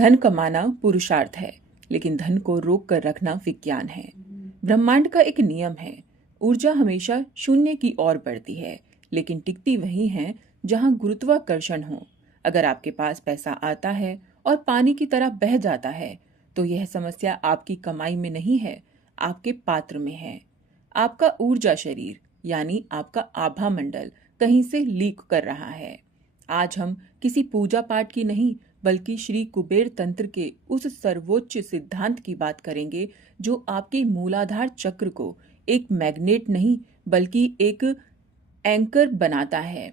धन कमाना पुरुषार्थ है, लेकिन धन को रोक कर रखना विज्ञान है। ब्रह्मांड का एक नियम है, ऊर्जा हमेशा शून्य की ओर बढ़ती है, लेकिन टिकती वहीं है जहां गुरुत्वाकर्षण हो। अगर आपके पास पैसा आता है और पानी की तरह बह जाता है, तो यह समस्या आपकी कमाई में नहीं है, आपके पात्र में है। आपका ऊर्जा शरीर यानी आपका आभा मंडल कहीं से लीक कर रहा है। आज हम किसी पूजा पाठ की नहीं, बल्कि श्री कुबेर तंत्र के उस सर्वोच्च सिद्धांत की बात करेंगे जो आपके मूलाधार चक्र को एक मैग्नेट नहीं बल्कि एक एंकर बनाता है।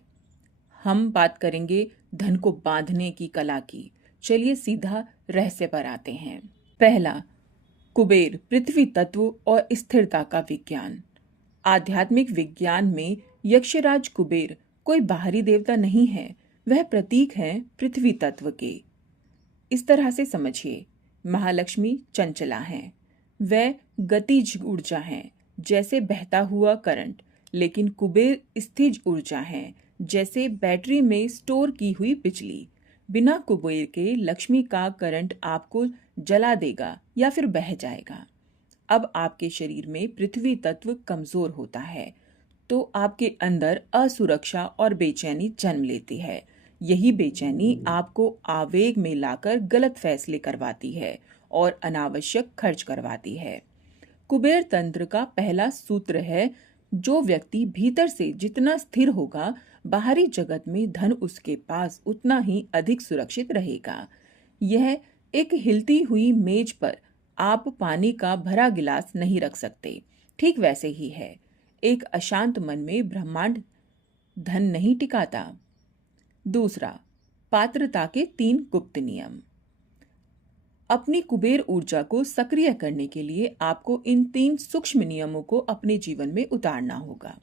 हम बात करेंगे धन को बांधने की कला की। चलिए सीधा रहस्य पर आते हैं। पहला, कुबेर पृथ्वी तत्व और स्थिरता का विज्ञान। आध्यात्मिक विज्ञान में यक्षराज कुबेर कोई बाहरी देवता नहीं है, वह प्रतीक है पृथ्वी तत्व के। इस तरह से समझिए, महालक्ष्मी चंचला हैं, वह गतिज ऊर्जा हैं, जैसे बहता हुआ करंट, लेकिन कुबेर स्थिज ऊर्जा हैं, जैसे बैटरी में स्टोर की हुई बिजली। बिना कुबेर के लक्ष्मी का करंट आपको जला देगा या फिर बह जाएगा। अब आपके शरीर में पृथ्वी तत्व कमजोर होता है तो आपके अंदर असुरक्षा और बेचैनी जन्म लेती है। यही बेचैनी आपको आवेग में लाकर गलत फैसले करवाती है और अनावश्यक खर्च करवाती है। कुबेर तंत्र का पहला सूत्र है, जो व्यक्ति भीतर से जितना स्थिर होगा, बाहरी जगत में धन उसके पास उतना ही अधिक सुरक्षित रहेगा। यह एक हिलती हुई मेज पर आप पानी का भरा गिलास नहीं रख सकते, ठीक वैसे ही है एक अशांत मन में ब्रह्मांड धन नहीं टिकाता। दूसरा, पात्रता के 3 गुप्त नियम। अपनी कुबेर ऊर्जा को सक्रिय करने के लिए आपको इन 3 सूक्ष्म नियमों को अपने जीवन में उतारना होगा।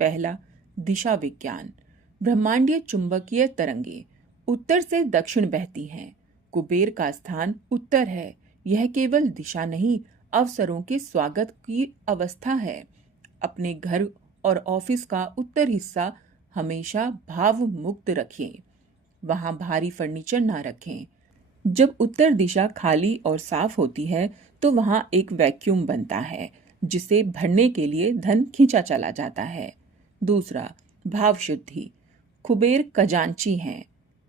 पहला, दिशा विज्ञान। ब्रह्मांडीय चुंबकीय तरंगे उत्तर से दक्षिण बहती हैं। कुबेर का स्थान उत्तर है। यह केवल दिशा नहीं, अवसरों के स्वागत की अवस्था है। अपने घर और ऑफिस का उत्तर हिस्सा हमेशा भाव मुक्त रखें। वहां भारी फर्नीचर ना रखें। जब उत्तर दिशा खाली और साफ होती है तो वहां एक वैक्यूम बनता है, जिसे भरने के लिए धन खींचा चला जाता है। दूसरा, भाव शुद्धि। कुबेर खजांची हैं,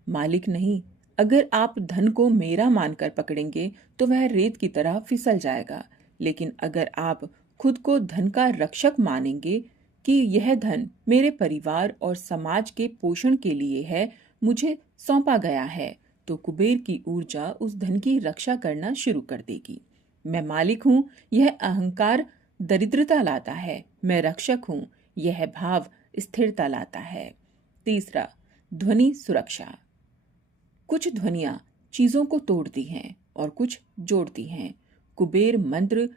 मालिक नहीं। अगर आप धन को मेरा मानकर पकड़ेंगे तो वह रेत की तरह फिसल जाएगा, लेकिन अगर आप खुद को धन का रक्षक मानेंगे कि यह धन मेरे परिवार और समाज के पोषण के लिए है, मुझे सौंपा गया है, तो कुबेर की ऊर्जा उस धन की रक्षा करना शुरू कर देगी। मैं मालिक हूँ, यह अहंकार दरिद्रता लाता है। मैं रक्षक हूँ, यह भाव स्थिरता लाता है। तीसरा, ध्वनि सुरक्षा। कुछ ध्वनियां चीजों को तोड़ती हैं और कुछ जोड़ती हैं। कुबेर मंत्र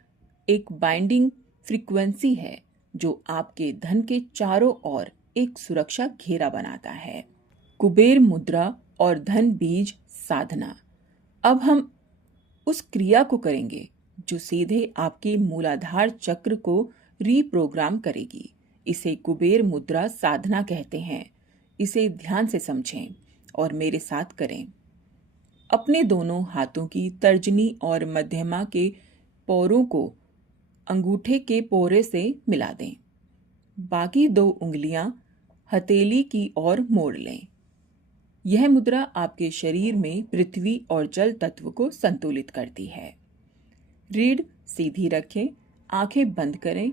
एक बाइंडिंग फ्रीक्वेंसी है जो आपके धन के चारों ओर एक सुरक्षा घेरा बनाता है। कुबेर मुद्रा और धन बीज साधना। अब हम उस क्रिया को करेंगे जो सीधे आपके मूलाधार चक्र को रीप्रोग्राम करेगी। इसे कुबेर मुद्रा साधना कहते हैं। इसे ध्यान से समझें और मेरे साथ करें। अपने दोनों हाथों की तर्जनी और मध्यमा के पोरों को अंगूठे के पोरे से मिला दें। बाकी 2 उंगलियां हथेली की ओर मोड़ लें। यह मुद्रा आपके शरीर में पृथ्वी और जल तत्व को संतुलित करती है। रीढ़ सीधी रखें, आंखें बंद करें।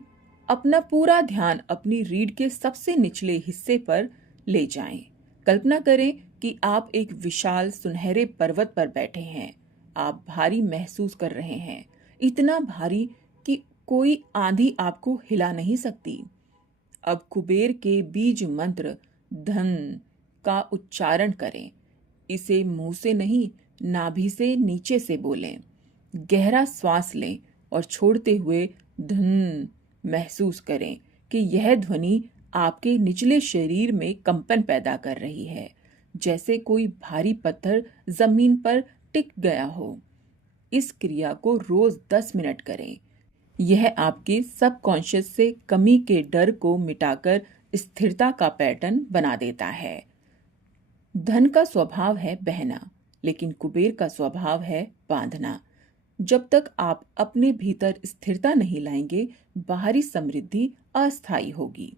अपना पूरा ध्यान अपनी रीढ़ के सबसे निचले हिस्से पर ले जाएं। कल्पना करें कि आप एक विशाल सुनहरे पर्वत पर बैठे हैं। आप भारी महसूस कर रहे हैं, इतना भारी कि कोई आंधी आपको हिला नहीं सकती। अब कुबेर के बीज मंत्र धन का उच्चारण करें। इसे मुंह से नहीं, नाभि से नीचे से बोलें। गहरा श्वास लें और छोड़ते हुए धन महसूस करें कि यह ध्वनि आपके निचले शरीर में कंपन पैदा कर रही है, जैसे कोई भारी पत्थर जमीन पर टिक गया हो। इस क्रिया को रोज 10 मिनट करें। यह आपके सबकॉन्शियस से कमी के डर को मिटाकर स्थिरता का पैटर्न बना देता है। धन का स्वभाव है बहना, लेकिन कुबेर का स्वभाव है बांधना। जब तक आप अपने भीतर स्थिरता नहीं लाएंगे, बाहरी समृद्धि अस्थायी होगी।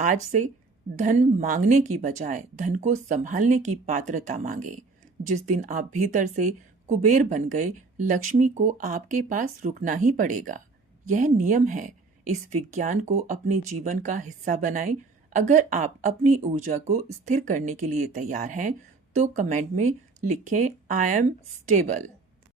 आज से धन मांगने की बजाय धन को संभालने की पात्रता मांगे। जिस दिन आप भीतर से कुबेर बन गए, लक्ष्मी को आपके पास रुकना ही पड़ेगा। यह नियम है। इस विज्ञान को अपने जीवन का हिस्सा बनाएं। अगर आप अपनी ऊर्जा को स्थिर करने के लिए तैयार हैं, तो कमेंट में लिखें आई एम स्टेबल।